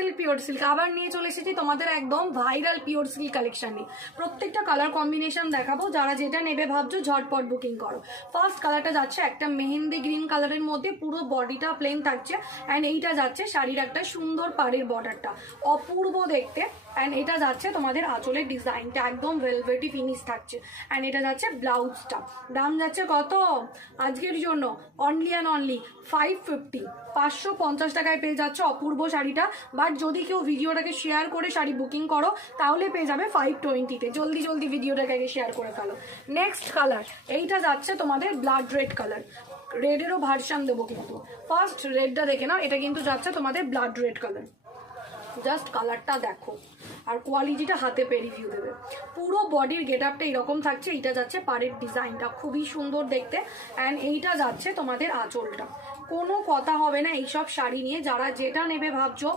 Silk pure silk আবার নিয়ে চলে এসেছি তোমাদের একদম ভাইরাল পিওর সিল্ক কালেকশন নিয়ে। প্রত্যেকটা কালার কম্বিনেশন দেখাবো, যারা যেটা নেবে ভাবছো ঝটপট বুকিং করো। ফার্স্ট কালারটা যাচ্ছে একটা মেহেন্দি গ্রিন কালারের মধ্যে, পুরো বডিটা প্লেন থাকছে অ্যান্ড এইটা যাচ্ছে শাড়ির একটা সুন্দর পাড়ের বর্ডারটা অপূর্ব দেখতে। অ্যান্ড এটা যাচ্ছে তোমাদের আঁচলের ডিজাইনটা একদম ভেলভেটি ফিনিশ থাকছে অ্যান্ড এটা যাচ্ছে ব্লাউজটা। দাম যাচ্ছে কত আজকের জন্য অনলি অ্যান্ড অনলি 550, 550 টাকায় পেয়ে যাচ্ছে অপূর্ব শাড়িটা। বাট যদি কেউ ভিডিওটাকে শেয়ার করে শাড়ি বুকিং করো তাহলে পেয়ে যাবে 520-তে। জলদি জলদি ভিডিওটাকে আগে শেয়ার করে ফেলো। নেক্সট কালার এইটা যাচ্ছে তোমাদের ব্লাড রেড কালার, রেডেরও ভার্সান দেবো কিন্তু। ফার্স্ট রেডটা দেখে নাও, এটা কিন্তু যাচ্ছে তোমাদের ব্লাড রেড কালার। জাস্ট কালারটা দেখো আর কোয়ালিটিটা হাতে পেয়ে রিভিউ দেবে। পুরো বডির গেট আপটা এরকম থাকছে। এইটা যাচ্ছে পাড়ের ডিজাইনটা খুবই সুন্দর দেখতে অ্যান্ড এইটা যাচ্ছে তোমাদের আঁচলটা। কোনো কথা হবে না এইসব শাড়ি নিয়ে, যারা যেটা নেবে ভাবছো